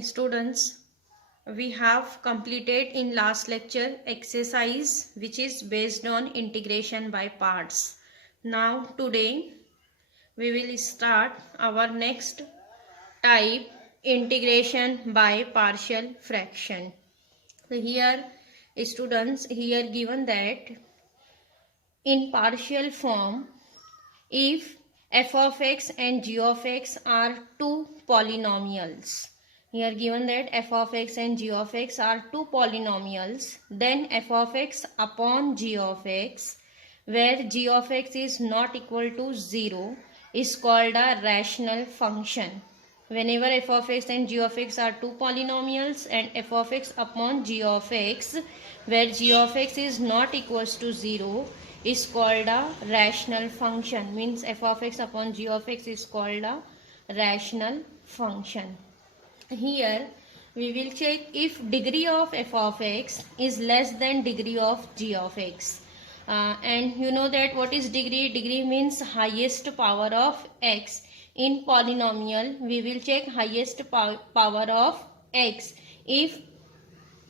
Students, we have completed in last lecture exercise which is based on integration by parts. Now today we will start our next type, integration by partial fraction. So here students, here given that in partial form, if f of x and g of x are two polynomials, here given that f of x and g of x are two polynomials, then f of x upon g of x, where g of x is not equal to 0, is called a rational function. Whenever f of x and g of x are two polynomials and f of x upon g of x, where g of x is not equals to 0, is called a rational function. Means f of x upon g of x is called a rational function. Here we will check if degree of f of x is less than degree of g of x. And you know that what is degree? Degree means highest power of x. In polynomial we will check highest power of x. If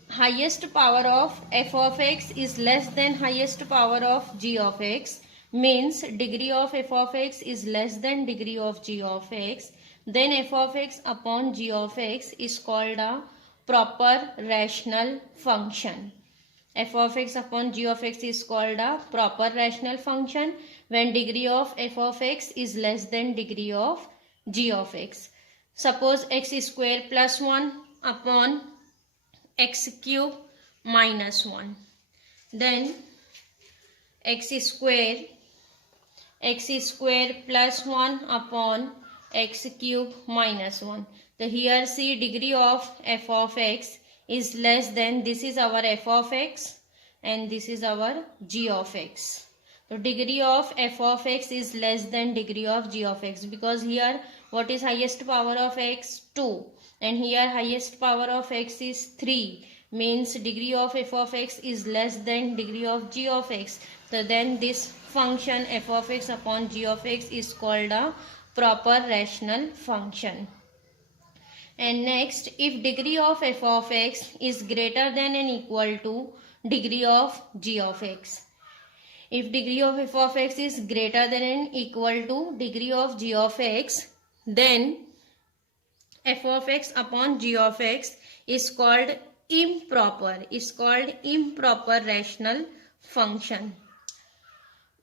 highest power of f of x is less than highest power of g of x, means degree of f of x is less than degree of g of x, then f of x upon g of x is called a proper rational function. F of x upon g of x is called a proper rational function when degree of f of x is less than degree of g of x. Suppose x square plus 1 upon x cube minus 1, then x square plus 1 upon x cube minus 1. So here see degree of f of x is less than, this is our f of x and this is our g of x. So degree of f of x is less than degree of g of x, because here what is highest power of x? 2, and here highest power of x is 3, means degree of f of x is less than degree of g of x. So then this function f of x upon g of x is called a proper rational function. And next, if degree of f of x is greater than and equal to degree of g of x. If degree of f of x is greater than and equal to degree of g of x, then f of x upon g of x is called improper rational function.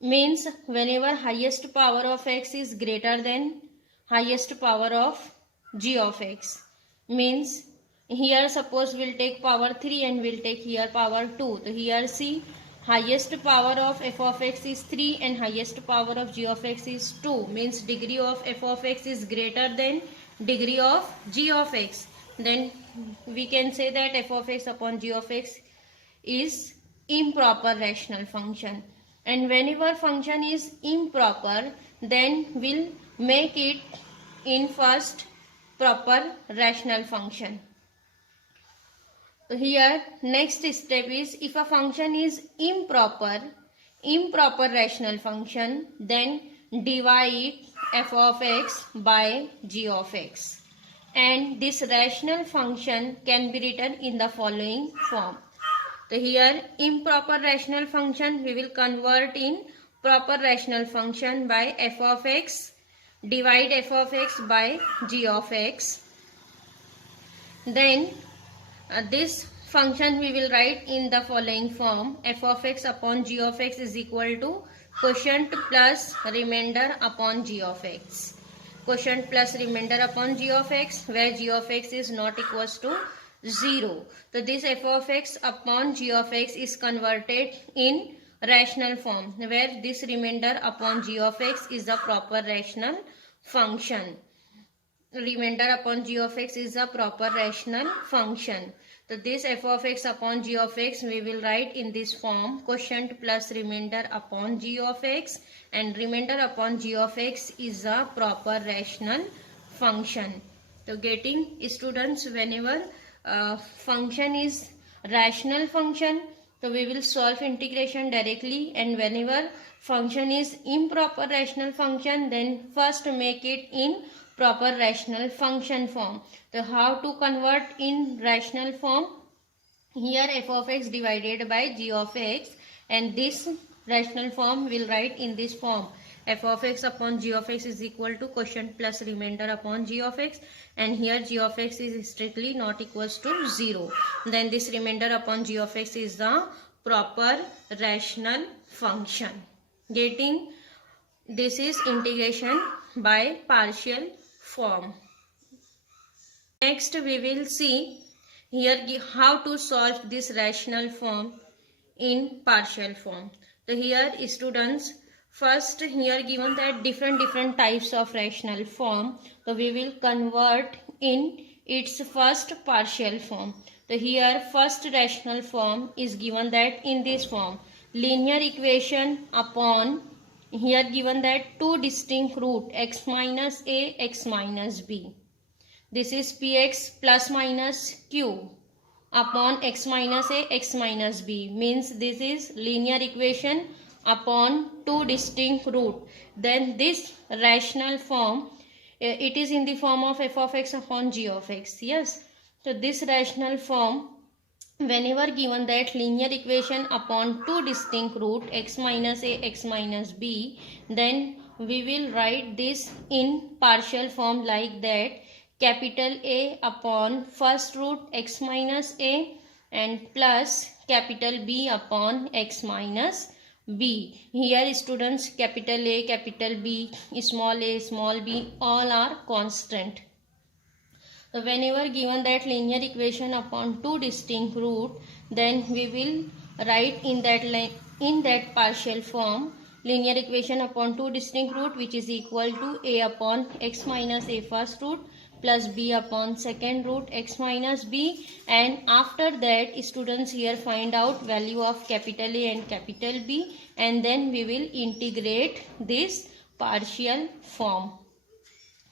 Means whenever highest power of x is greater than highest power of g of x, means here suppose we'll take power 3 and we'll take here power 2. So here see highest power of f of x is 3 and highest power of g of x is 2, means degree of f of x is greater than degree of g of x. Then we can say that f of x upon g of x is improper rational function. And whenever function is improper, then we'll make it in first proper rational function. So here next step is, if a function is improper rational function, then divide f of x by g of x, and this rational function can be written in the following form. So here improper rational function we will convert in proper rational function by f of x, divide f of x by g of x. Then this function we will write in the following form: f of x upon g of x is equal to quotient plus remainder upon g of x. Quotient plus remainder upon g of x, where g of x is not equals to 0. So this f of x upon g of x is converted in rational form, where this remainder upon g of x is a proper rational function. Remainder upon g of x is a proper rational function. So this f of x upon g of x we will write in this form: quotient plus remainder upon g of x, and remainder upon g of x is a proper rational function. So getting students, whenever function is rational function, so we will solve integration directly, and whenever function is improper rational function, then first make it in proper rational function form. So how to convert in rational form? Here f of x divided by g of x, and this rational form will write in this form: f of x upon g of x is equal to quotient plus remainder upon g of x, and here g of x is strictly not equals to 0. Then this remainder upon g of x is the proper rational function. Getting? This is integration by partial form. Next we will see here how to solve this rational form in partial form. So here students, first here given that different types of rational form, so we will convert in its first partial form. So here first rational form is given that in this form: linear equation upon, here given that two distinct root x minus a, x minus b. This is px plus minus q upon x minus a, x minus b, means this is linear equation upon two distinct root. Then this rational form, it is in the form of f of x upon g of x. Yes, so this rational form, whenever given that linear equation upon two distinct root x minus a, x minus b, then we will write this in partial form like that: capital A upon first root x minus a and plus capital B upon x minus b. Here students, capital A, capital B, small a, small b, all are constant. So whenever given that linear equation upon two distinct root, then we will write in that partial form linear equation upon two distinct root, which is equal to a upon x minus a first root plus b upon second root x minus b. And after that students, here find out value of capital A and capital B, and then we will integrate this partial form.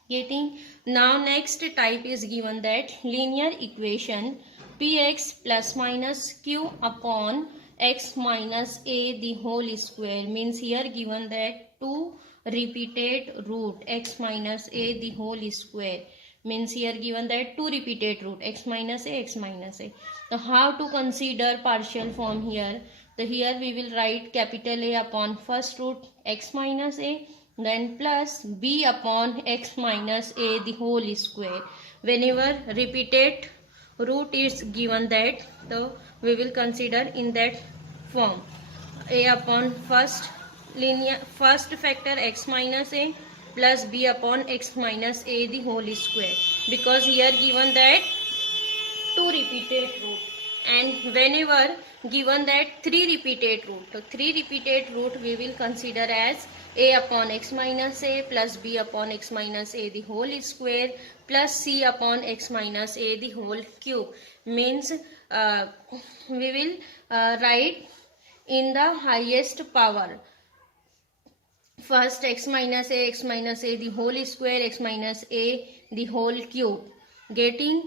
Getting? Now next type is given that linear equation px plus minus q upon x minus a the whole square, means here given that two repeated root x minus a the whole square, means here given that two repeated root x minus a, x minus a. So how to consider partial form here? So here we will write capital A upon first root x minus a, then plus b upon x minus a the whole square. Whenever repeated root is given that, so we will consider in that form: a upon first factor x minus a plus b upon x minus a the whole square, because here given that two repeated root, and whenever given that three repeated root, so three repeated root we will consider as a upon x minus a plus b upon x minus a the whole square plus c upon x minus a the whole cube, means we will write in the highest power first x minus a the whole square, x minus a the whole cube. Getting?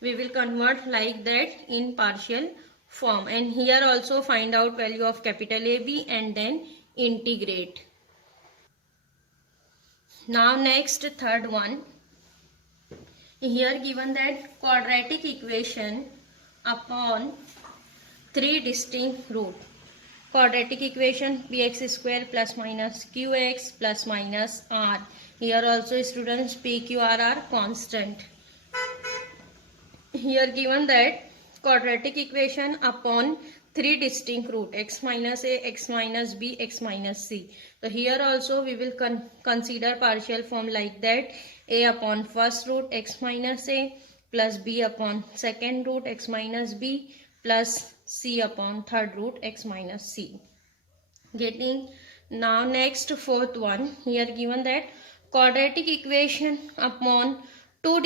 We will convert like that in partial form, and here also find out value of capital A, B, and then integrate. Now next, third one. Here given that quadratic equation upon three distinct root. Quadratic equation px square plus minus qx plus minus r. Here also students, p, q, r are constant. Here given that quadratic equation upon three distinct root x minus a, x minus b, x minus c. So here also we will consider partial form like that: a upon first root x minus a plus b upon second root x minus b plus c upon third root x minus c. Getting? Now next, fourth one. Here given that quadratic equation upon two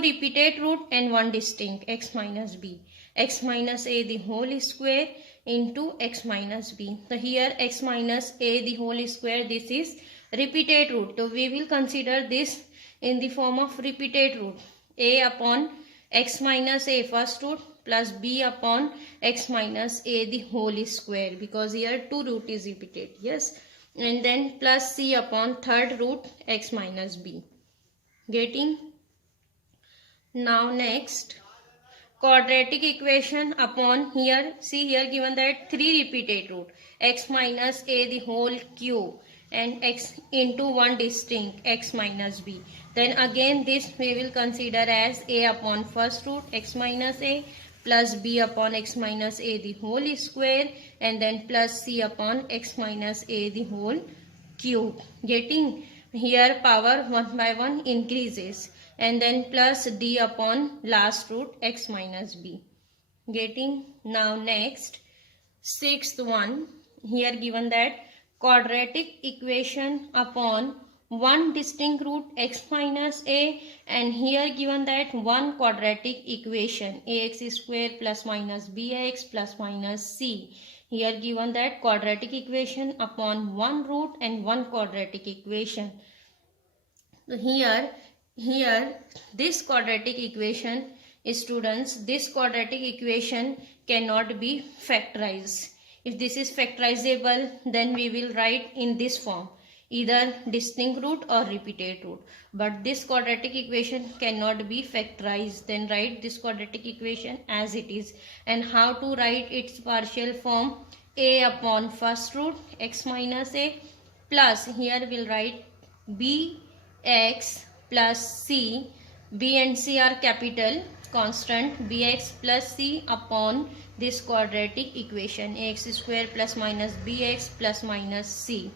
repeated root and one distinct x minus b, x minus a the whole square into x minus b. So here x minus a the whole square, this is repeated root, so we will consider this in the form of repeated root: a upon x minus a first root plus b upon x minus a the whole square, because here two root is repeated. Yes, and then plus c upon third root x minus b. Getting? Now next, quadratic equation upon, here see, here given that 3 repeated root x minus a the whole cube and x into one distinct x minus b. Then again this we will consider as a upon first root x minus a plus b upon x minus a the whole square, and then plus c upon x minus a the whole cube. Getting? Here power 1 by 1 increases, and then plus d upon last root x minus b. Getting? Now next, sixth one, here given that quadratic equation upon one distinct root x minus a, and here given that one quadratic equation ax square plus minus bx plus minus c. Here given that quadratic equation upon one root and one quadratic equation. So here this quadratic equation, students, this quadratic equation cannot be factorized. If this is factorizable, then we will write in this form, either distinct root or repeated root. But this quadratic equation cannot be factorized. Then write this quadratic equation as it is. And how to write its partial form? A upon first root x minus a plus, here we'll write b x plus c. B and c are capital constant, bx plus c upon this quadratic equation ax square plus minus bx plus minus c.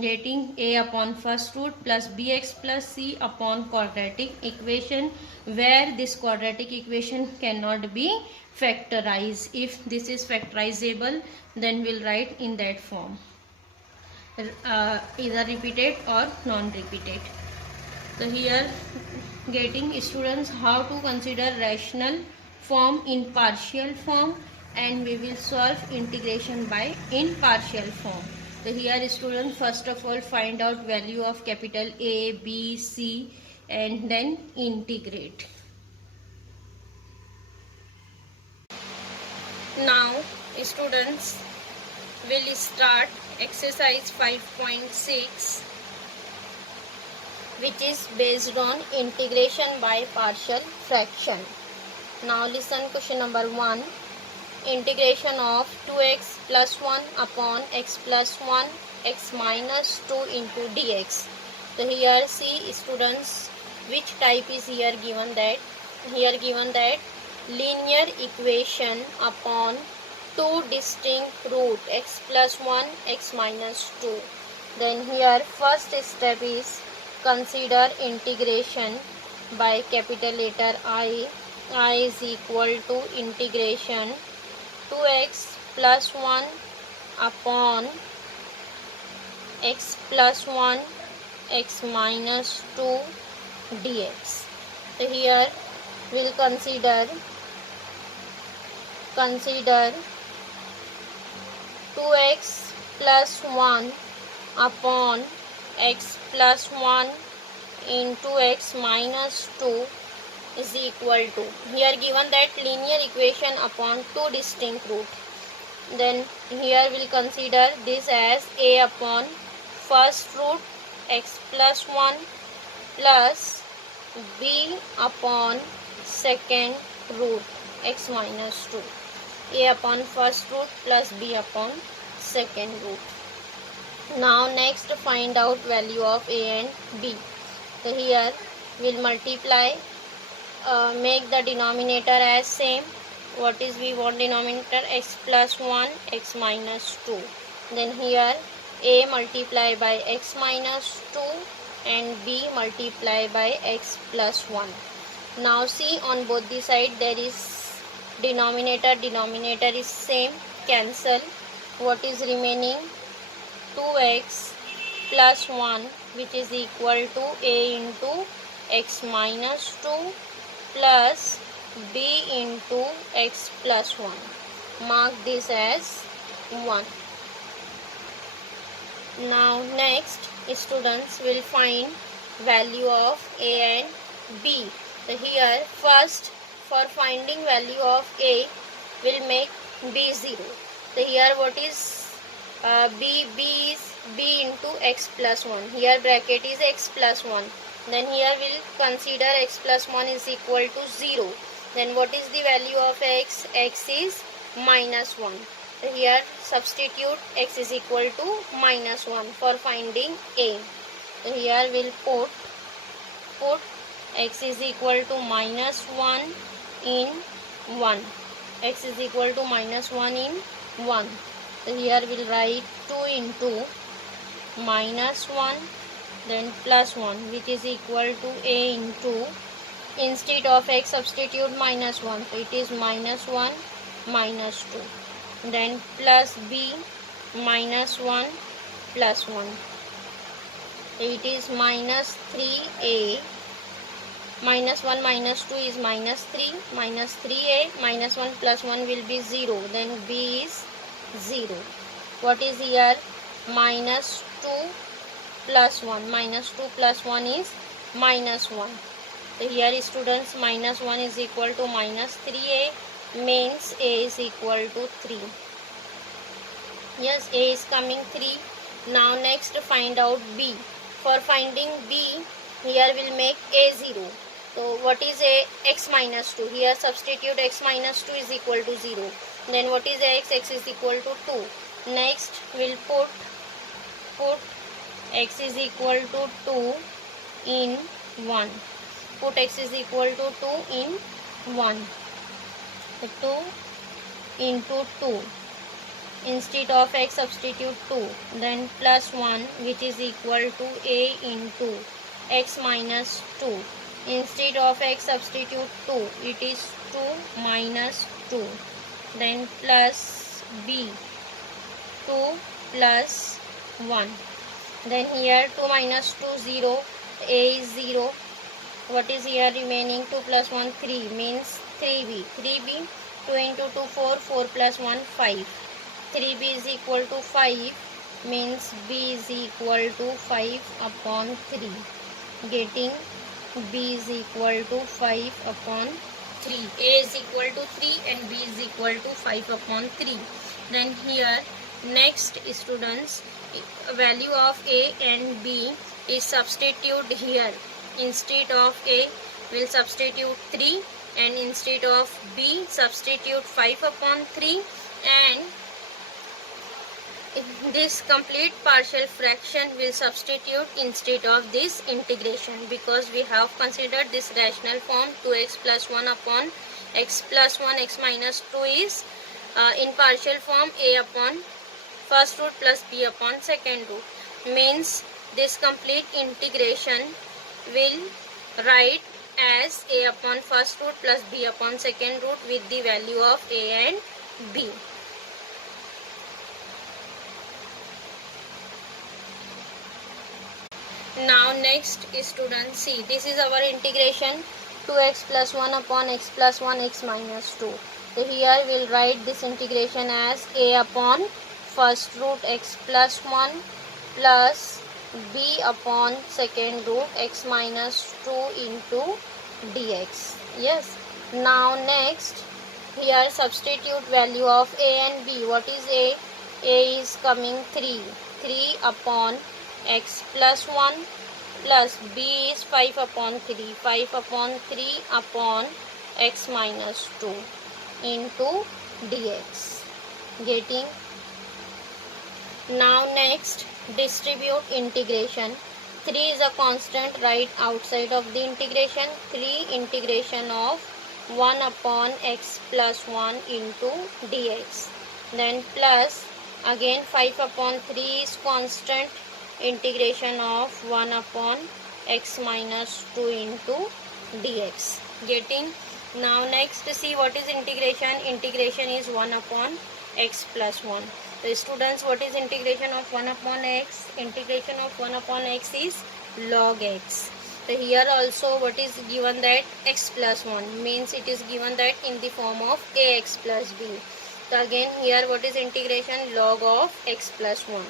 Getting? A upon first root plus bx plus c upon quadratic equation, where this quadratic equation cannot be factorized. If this is factorizable, then we'll write in that form, either repeated or non-repeated. So here, getting, students, how to consider rational form in partial form, and we will solve integration by in partial form. So here, students, first of all find out value of capital A, B, C, and then integrate. Now students, will start exercise 5.6, which is based on integration by partial fraction. Now listen, question number 1. Integration of 2x plus 1 upon x plus 1 x minus 2 into dx. So here see, students, which type is here given that? Here given that linear equation upon two distinct root x plus 1 x minus 2. Then here first step is consider integration by capital letter I. I is equal to integration 2x plus 1 upon x plus 1 x minus 2 dx. So here we will consider 2x plus 1 upon x plus 1 into x minus 2 is equal to, here given that linear equation upon two distinct root. Then here we will consider this as a upon first root x plus 1 plus b upon second root x minus 2. A upon first root plus b upon second root. Now next find out value of a and b. So here we will multiply, make the denominator as same. What is we want denominator? X plus 1 x minus 2. Then here a multiply by x minus 2 and b multiply by x plus 1. Now see, on both the side there is denominator is same, cancel. What is remaining? 2x plus 1, which is equal to a into x minus 2 plus b into x plus 1. Mark this as 1. Now next students will find value of a and b. So here first, for finding value of a, will make b 0. So here what is b is b into x plus 1. Here bracket is x plus 1. Then here we'll consider x plus 1 is equal to 0. Then what is the value of x? X is minus 1. So here substitute x is equal to minus 1 for finding a. So here we'll put x is equal to minus 1 in 1. X is equal to minus 1 in 1. So here we'll write 2 into minus 1 then plus 1, which is equal to a into, instead of x substitute minus 1, so it is minus 1 minus 2, then plus b minus 1 plus 1, it is minus 3a, minus 1 minus 2 is minus 3, minus 3a, minus 1 plus 1 will be 0, then b is 0. What is here? Minus 2 plus 1, minus 2 plus 1 is minus 1. So here students, minus 1 is equal to minus 3a, means a is equal to 3. Yes, a is coming 3. Now next find out b. For finding b, here we'll make a 0. So what is a? X minus 2. Here substitute x minus 2 is equal to 0. Then what is x? X is equal to 2. Next we'll put x is equal to 2 in 1. Put x is equal to 2 in 1. So 2 into 2. Instead of x substitute 2. Then plus 1, which is equal to a into x minus 2. Instead of x substitute 2. It is 2 minus 2. Then plus b. 2 plus 1. Then here 2 minus 2 0, a is 0. What is here remaining? 2 plus 1 3 means 3b. 3b, 2 into 2 4, 4 plus 1 5. 3b is equal to 5 means b is equal to 5 upon 3. Getting b is equal to 5 upon 3. A is equal to 3 and b is equal to 5 upon 3. Then here next students, value of a and b is substituted here. Instead of a will substitute 3 and instead of b substitute 5 upon 3, and this complete partial fraction will substitute instead of this integration, because we have considered this rational form 2x plus 1 upon x plus 1 x minus 2 is in partial form a upon first root plus b upon second root, means this complete integration will write as a upon first root plus b upon second root with the value of a and b. Now next students, see, this is our integration 2x plus 1 upon x plus 1 x minus 2. So here we will write this integration as a upon first root x plus 1 plus b upon second root x minus 2 into dx. Yes. Now next, here substitute value of a and b. What is a? A is coming 3. 3 upon x plus 1 plus b is 5 upon 3. 5 upon 3 upon x minus 2 into dx. Getting. Now next, distribute integration. 3 is a constant right outside of the integration. 3 integration of 1 upon x plus 1 into dx. Then plus again 5 upon 3 is constant, integration of 1 upon x minus 2 into dx. Getting. Now next, see what is integration. Integration is 1 upon x plus 1. So students, what is integration of 1 upon x? Integration of 1 upon x is log x. So here also what is given, that x plus 1, means it is given that in the form of ax plus b. So again here what is integration? Log of x plus 1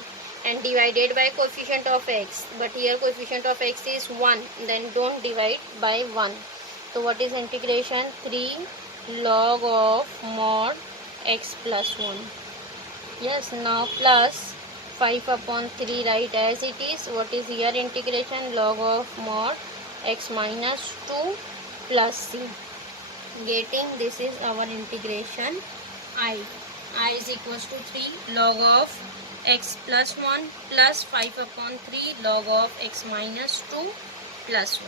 and divided by coefficient of x. But here coefficient of x is 1, then don't divide by 1. So what is integration? 3 log of mod x plus 1. Yes, now plus 5 upon 3 right as it is. What is here integration? Log of mod x minus 2 plus c. Getting this is our integration I is equals to 3 log of x plus 1 plus 5 upon 3 log of x minus 2 plus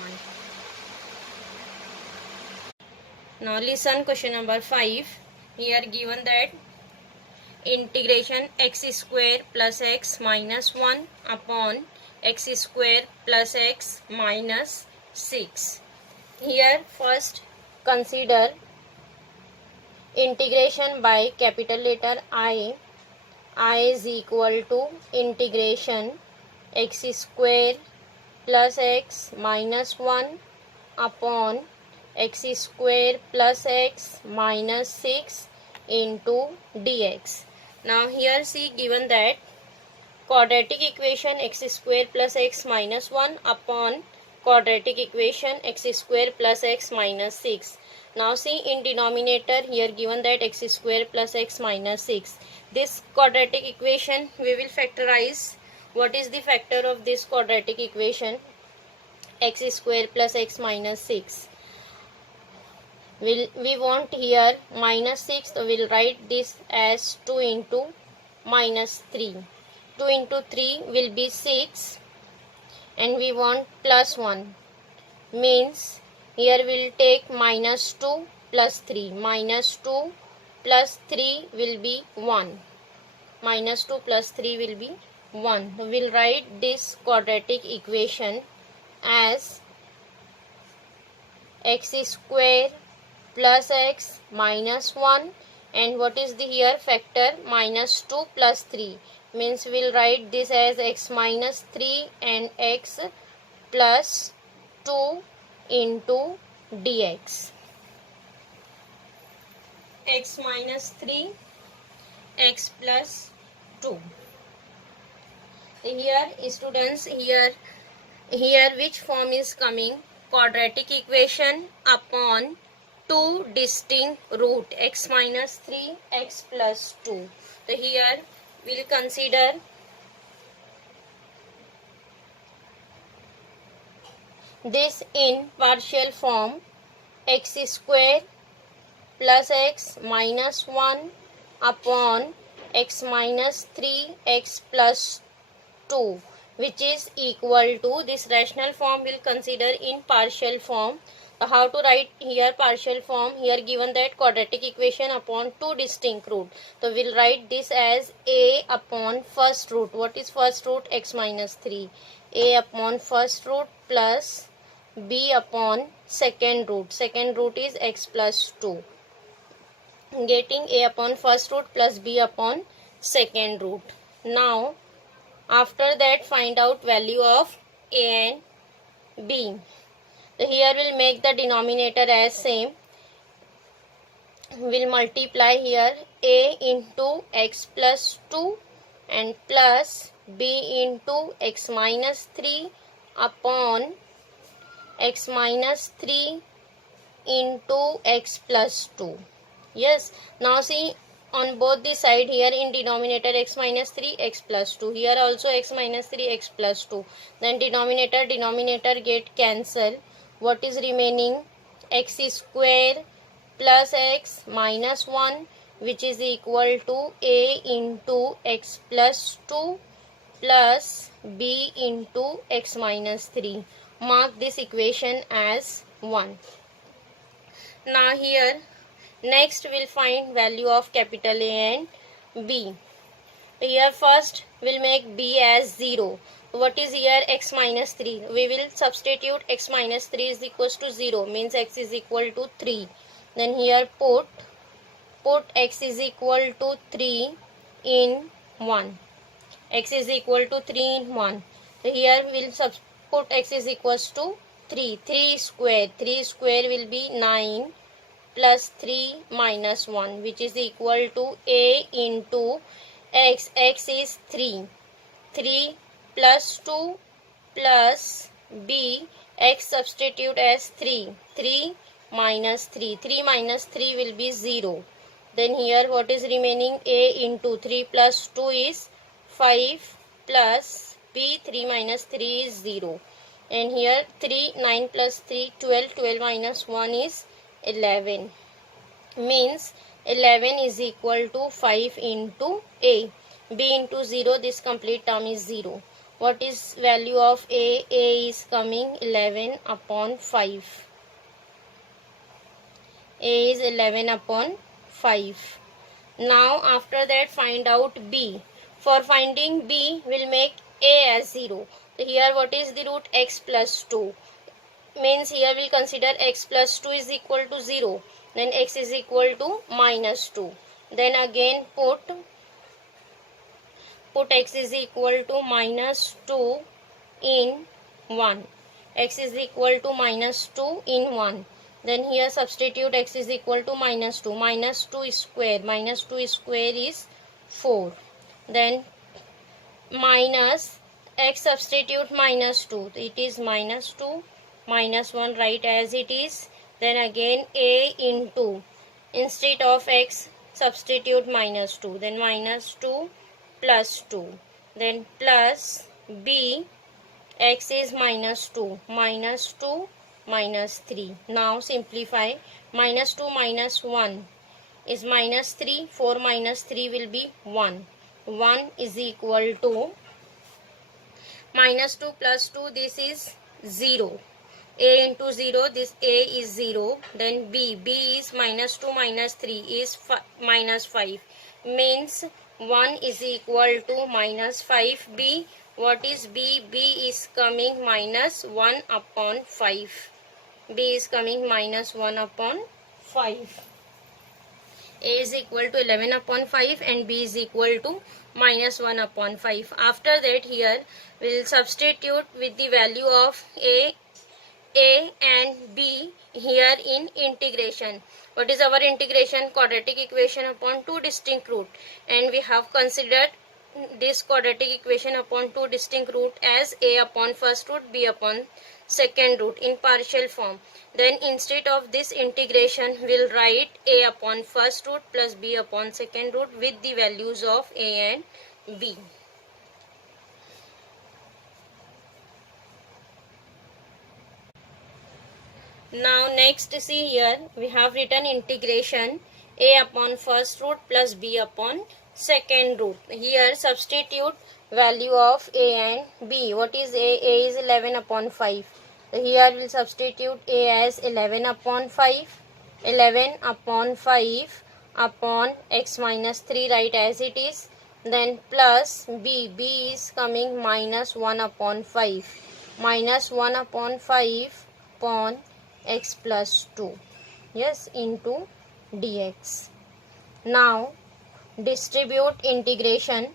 1. Now listen question number 5. Here given that integration x square plus x minus 1 upon x square plus x minus 6. Here first consider integration by capital letter I is equal to integration x square plus x minus 1 upon x square plus x minus 6 into dx. Now here see given that quadratic equation x square plus x minus 1 upon quadratic equation x square plus x minus 6. Now see in denominator here given that x square plus x minus 6. This quadratic equation we will factorize. What is the factor of this quadratic equation? X square plus x minus 6. We want here minus 6, so we'll write this as 2 into minus 3. 2 into 3 will be 6 and we want plus 1, means here we'll take minus 2 plus 3. Minus 2 plus 3 will be 1. Minus 2 plus 3 will be 1. So we'll write this quadratic equation as x square plus x minus 1, and what is the here factor? Minus 2 plus 3, means we'll write this as x minus 3 and x plus 2 into dx. X minus 3, x plus 2. Here students, here which form is coming? Quadratic equation upon two distinct root, x minus 3, x plus 2. So here we'll consider this in partial form, x square plus x minus 1 upon x minus 3, x plus 2, which is equal to, this rational form will consider in partial form. How to write here partial form? Here given that quadratic equation upon two distinct root, so we'll write this as a upon first root. What is first root? X minus 3. A upon first root plus b upon second root. Second root is x plus 2. Getting a upon first root plus b upon second root. Now after that find out value of a and b. So here we'll make the denominator as same. We'll multiply here a into x plus 2 and plus b into x minus 3 upon x minus 3 into x plus 2. Yes, now see on both the side, here in denominator x minus 3, x plus 2. Here also x minus 3, x plus 2. Then denominator get cancelled. What is remaining? X square plus x minus 1, which is equal to a into x plus 2 plus b into x minus 3. Mark this equation as 1. Now here next we'll find value of capital A and B. Here first we'll make b as 0. What is here? X minus 3. We will substitute x minus 3 is equals to 0, means x is equal to 3. Then here put x is equal to 3 in 1. X is equal to 3 in 1. So here we'll put x is equals to 3. 3 square. 3 square will be 9 plus 3 minus 1, which is equal to a into x. X is 3. 3 plus 2 plus b, x substitute as 3. 3 minus 3. 3 minus 3 will be 0. Then here what is remaining? A into 3 plus 2 is 5 plus b, 3 minus 3 is 0. and here 3, 9 plus 3, 12, 12 minus 1 is 11, means 11 is equal to 5 into a. B into 0, this complete term is 0. What is value of a? A is coming 11 upon 5. A is 11 upon 5. Now after that find out b. For finding b, we'll make a as 0. So here what is the root? X plus 2. Means here we'll consider x plus 2 is equal to 0. Then x is equal to minus 2. Then again put x is equal to minus 2 in 1. X is equal to minus 2 in 1. Then here substitute x is equal to minus 2. Minus 2 square. Minus 2 square is 4. Then minus x substitute minus 2. It is minus 2. Minus 1 write as it is. Then again a into. Instead of x substitute minus 2. Then minus 2 plus 2. Then plus b. X is minus 2. Minus 2 minus 3. Now simplify. Minus 2 minus 1 is minus 3. 4 minus 3 will be 1. 1 is equal to minus 2 plus 2, this is 0. A into 0, this a is 0. Then b is minus 2 minus 3 is minus 5. Means 1 is equal to minus 5. B, what is b? B is coming minus 1 upon 5. B is coming minus 1 upon 5. A is equal to 11 upon 5 and b is equal to minus 1 upon 5. After that here we will substitute with the value of a and b here in integration. What is our integration? Quadratic equation upon two distinct root, and we have considered this quadratic equation upon two distinct root as a upon first root, b upon second root in partial form. Then instead of this integration, we'll write a upon first root plus b upon second root with the values of a and b. Now next see here we have written integration a upon first root plus b upon second root. Here substitute value of a and b. What is a? A is 11 upon 5. So here we will substitute a as 11 upon 5. 11 upon 5 upon x minus 3 write as it is. Then plus b. B is coming minus 1 upon 5. Minus 1 upon 5 upon x plus 2. Yes, into dx. Now distribute integration.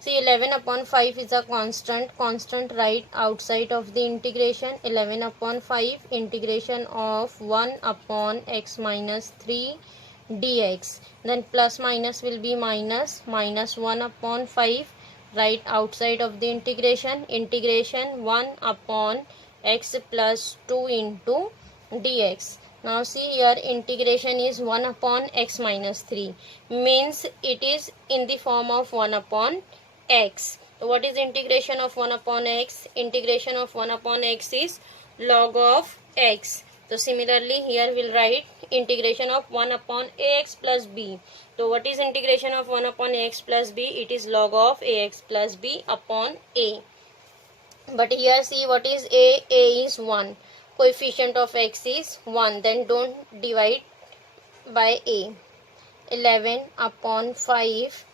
See, 11 upon 5 is a constant right outside of the integration. 11 upon 5 integration of 1 upon x minus 3 dx. Then plus minus will be minus 1 upon 5 right outside of the integration. 1 upon x plus 2 into dx. Now see here integration is 1 upon x minus 3, means it is in the form of 1 upon x. So what is integration of 1 upon x? Integration of 1 upon x is log of x. So similarly here we'll write integration of 1 upon ax plus b. So what is integration of 1 upon ax plus b? It is log of ax plus b upon a. But here see what is a? A is 1. Coefficient of x is 1. Then don't divide by a. 11 upon 5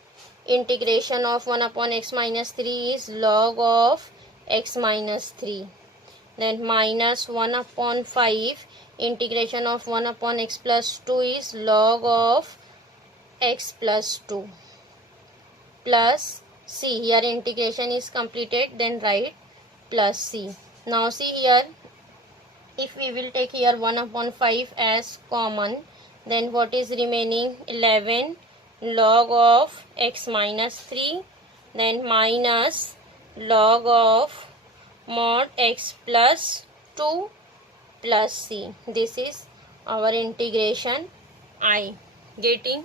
integration of 1 upon x minus 3 is log of x minus 3. Then minus 1 upon 5 integration of 1 upon x plus 2 is log of x plus 2. Plus c. Here integration is completed. Then write plus c. Now see here, if we will take here 1 upon 5 as common, then what is remaining? 11 log of x minus 3, then minus log of mod x plus 2 plus c. This is our integration I. Getting?